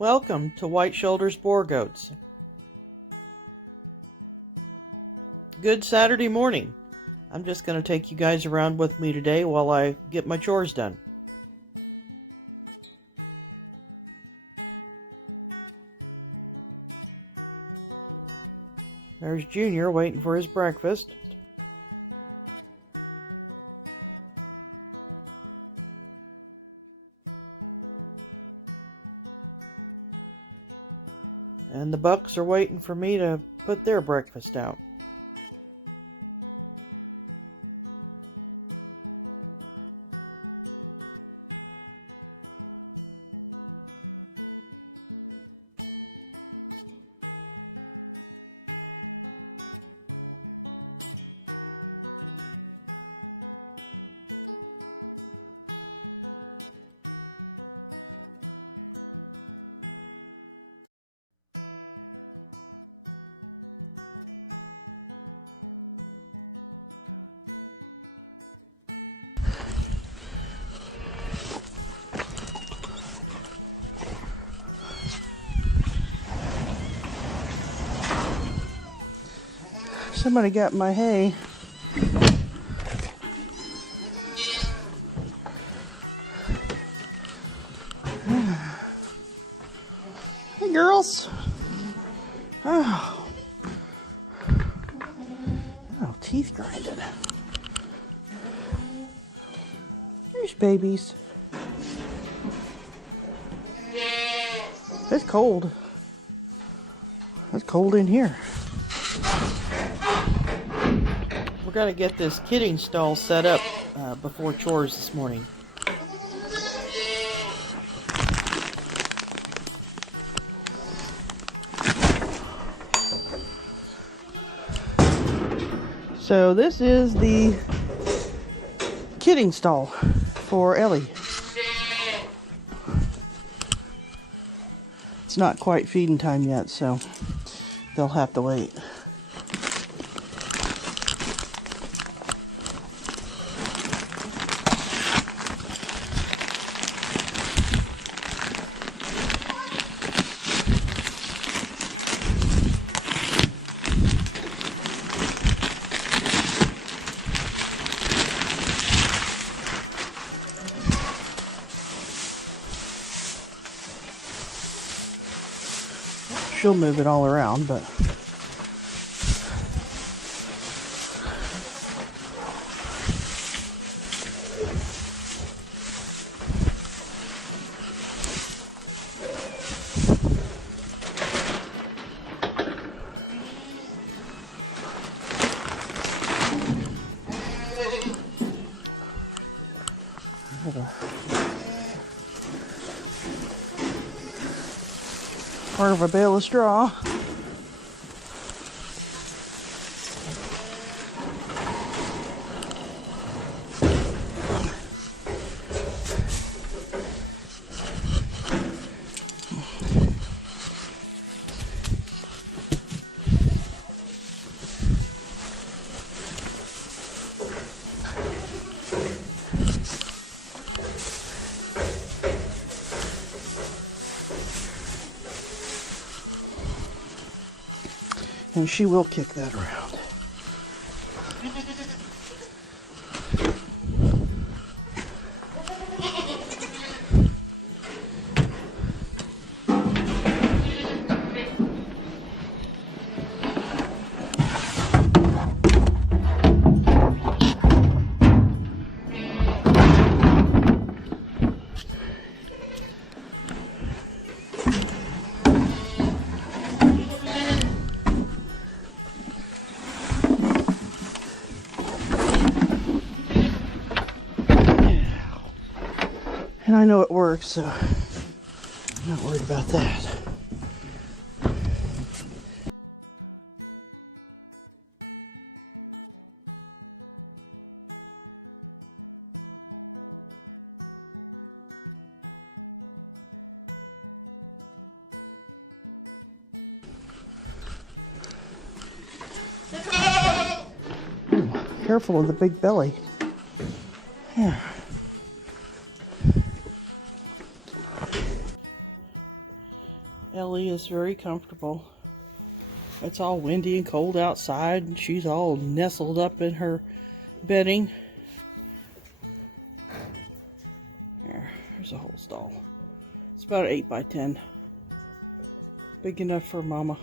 Welcome to White Shoulders Boar Goats. Good Saturday morning. I'm just going to take you guys around with me today while I get my chores done. There's Junior waiting for his breakfast. And the bucks are waiting for me to put their breakfast out. Somebody got my hay. Hey girls. Oh, teeth grinding. There's babies. It's cold. It's cold in here. We're going to get this kidding stall set up before chores this morning. So this is the kidding stall for Ellie. It's not quite feeding time yet, so they'll have to wait. She'll move it all around, but part of a bale of straw. And she will kick that around. And I know it works, so I'm not worried about that. Ooh, careful of the big belly. Yeah. Ellie is very comfortable. It's all windy and cold outside, and she's all nestled up in her bedding. There's a whole stall. It's about 8 by 10. Big enough for Mama.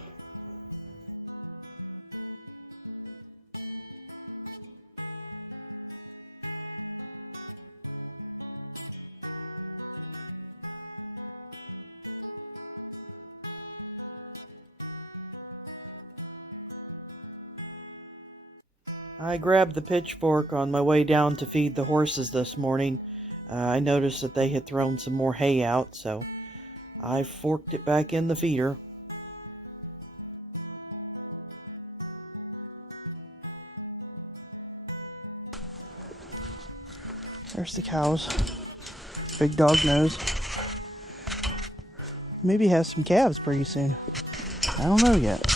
I grabbed the pitchfork on my way down to feed the horses this morning. I noticed that they had thrown some more hay out, so I forked it back in the feeder. There's the cows. Big dog nose. Maybe has some calves pretty soon. I don't know yet.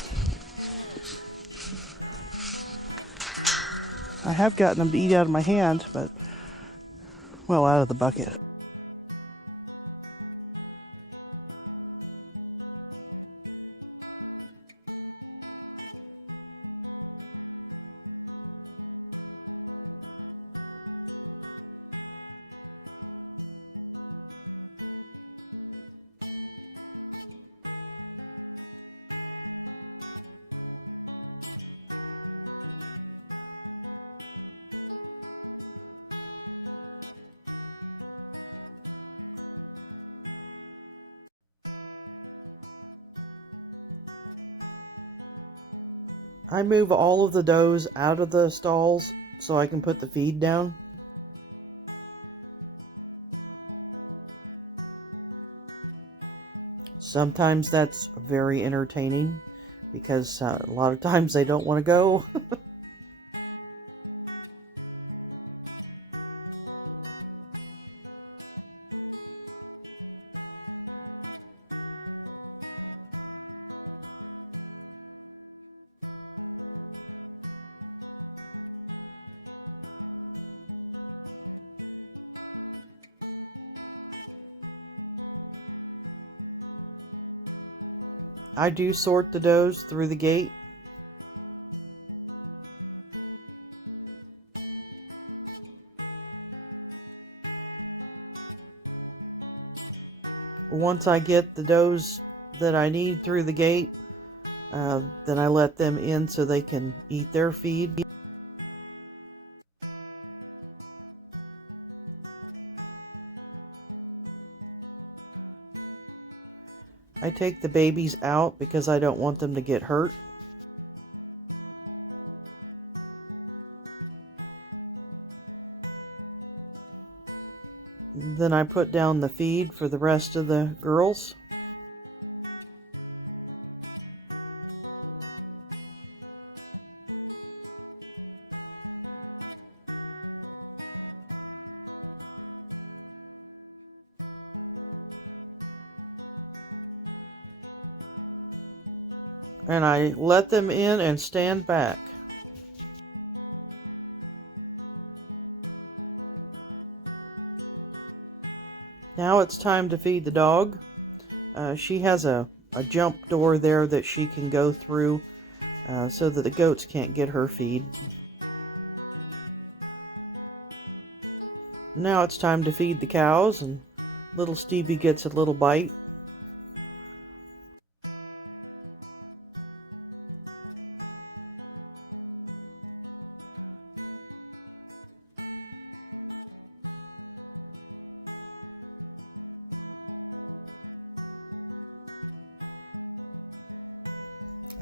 I have gotten them to eat out of my hand, but, well, out of the bucket. I move all of the does out of the stalls so I can put the feed down. Sometimes that's very entertaining because a lot of times they don't want to go. I do sort the does through the gate. Once I get the does that I need through the gate, then I let them in so they can eat their feed. I take the babies out because I don't want them to get hurt. Then I put down the feed for the rest of the girls. And I let them in and stand back. Now it's time to feed the dog. She has a jump door there that she can go through so that the goats can't get her feed. Now it's time to feed the cows, and little Stevie gets a little bite.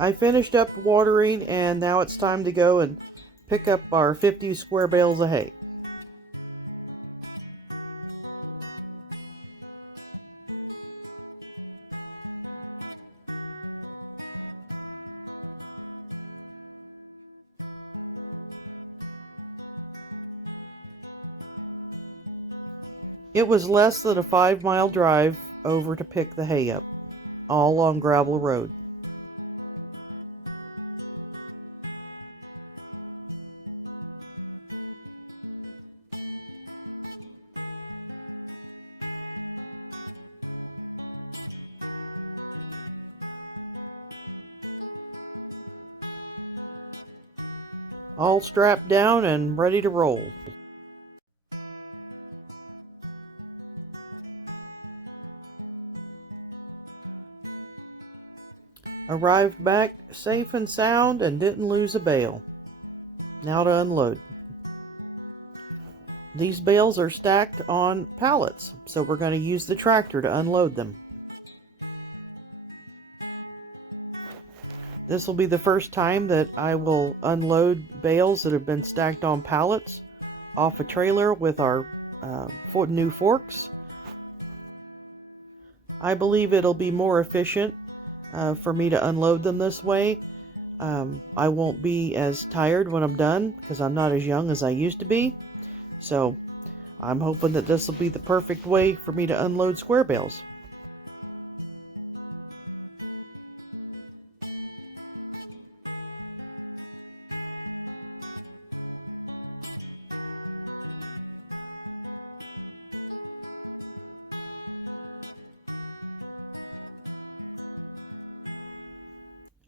I finished up watering, and now it's time to go and pick up our 50 square bales of hay. It was less than a 5-mile drive over to pick the hay up, all on gravel road. all strapped down and ready to roll. Arrived back safe and sound and didn't lose a bale. Now to unload. These bales are stacked on pallets, so we're going to use the tractor to unload them. This will be the first time that I will unload bales that have been stacked on pallets off a trailer with our new forks. I believe it'll be more efficient for me to unload them this way. I won't be as tired when I'm done because I'm not as young as I used to be. So I'm hoping that this will be the perfect way for me to unload square bales.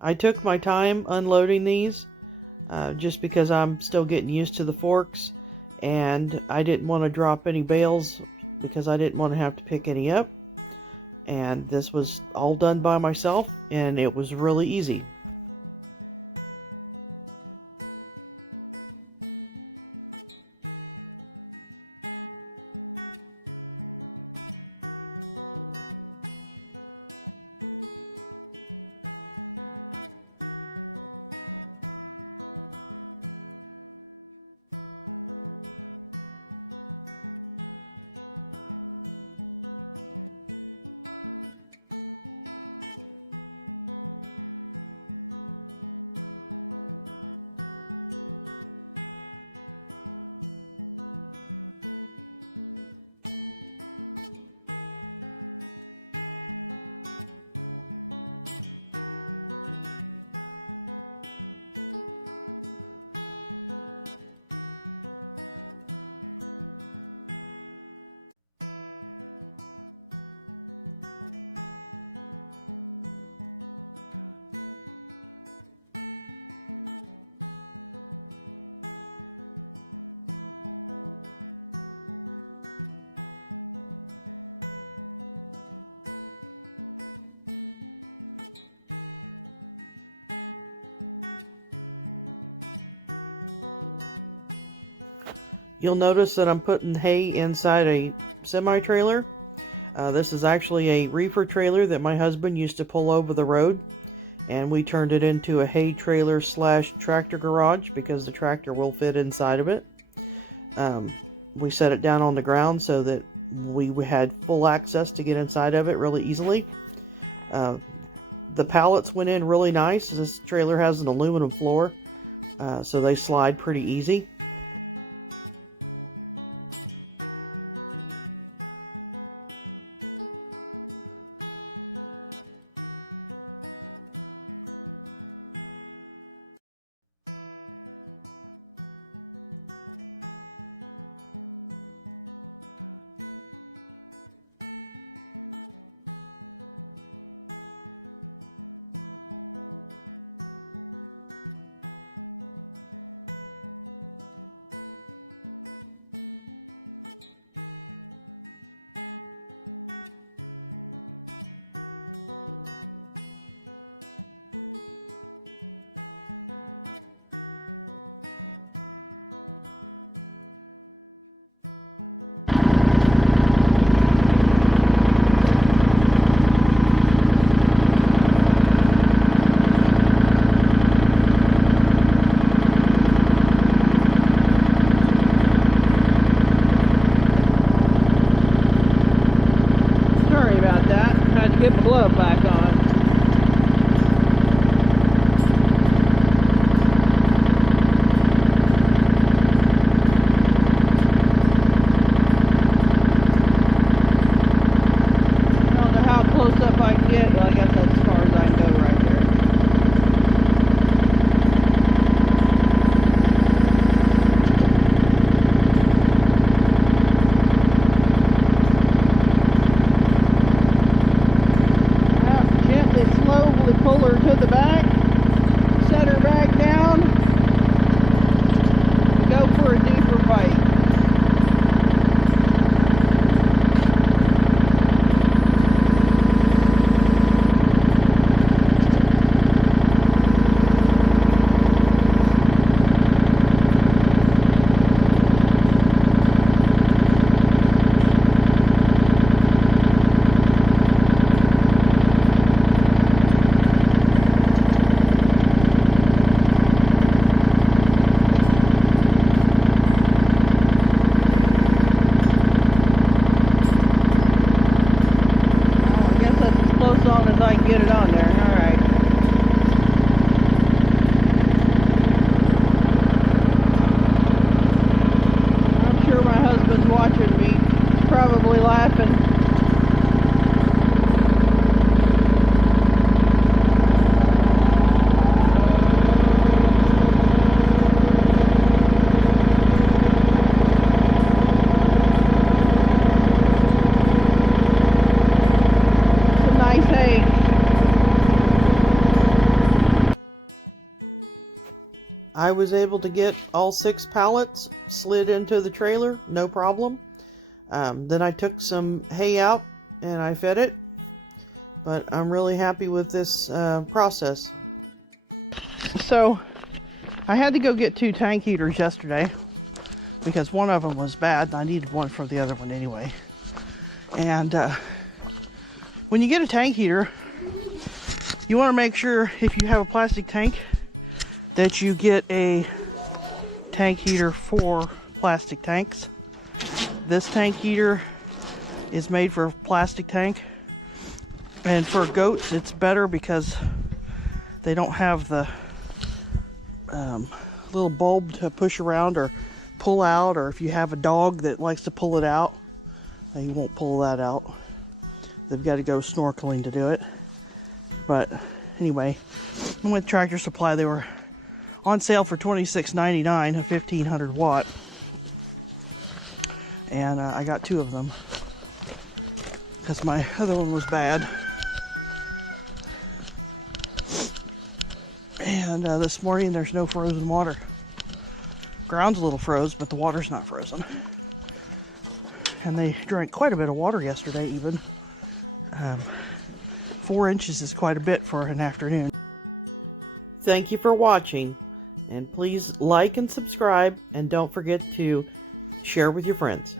I took my time unloading these just because I'm still getting used to the forks, and I didn't want to drop any bales because I didn't want to have to pick any up. And this was all done by myself, and it was really easy. You'll notice that I'm putting hay inside a semi-trailer. This is actually a reefer trailer that my husband used to pull over the road, and we turned it into a hay trailer slash tractor garage because the tractor will fit inside of it. We set it down on the ground so that we had full access to get inside of it really easily. The pallets went in really nice. This trailer has an aluminum floor, so they slide pretty easy. probably laughing. Some nice hay. I was able to get all 6 pallets slid into the trailer, no problem. Then I took some hay out and I fed it, but I'm really happy with this process. So I had to go get 2 tank heaters yesterday because one of them was bad and I needed one for the other one anyway. And when you get a tank heater, you want to make sure if you have a plastic tank that you get a tank heater for plastic tanks. This tank heater is made for a plastic tank, and for goats it's better because they don't have the little bulb to push around or pull out, or if you have a dog that likes to pull it out, you won't pull that out. They've got to go snorkeling to do it. But anyway, I went to Tractor Supply. They were on sale for $26.99, a 1500 watt, and I got 2 of them because my other one was bad. And this morning there's no frozen water. Ground's a little froze, but the water's not frozen. And they drank quite a bit of water yesterday even. 4 inches is quite a bit for an afternoon. Thank you for watching. And please like and subscribe, and don't forget to share with your friends.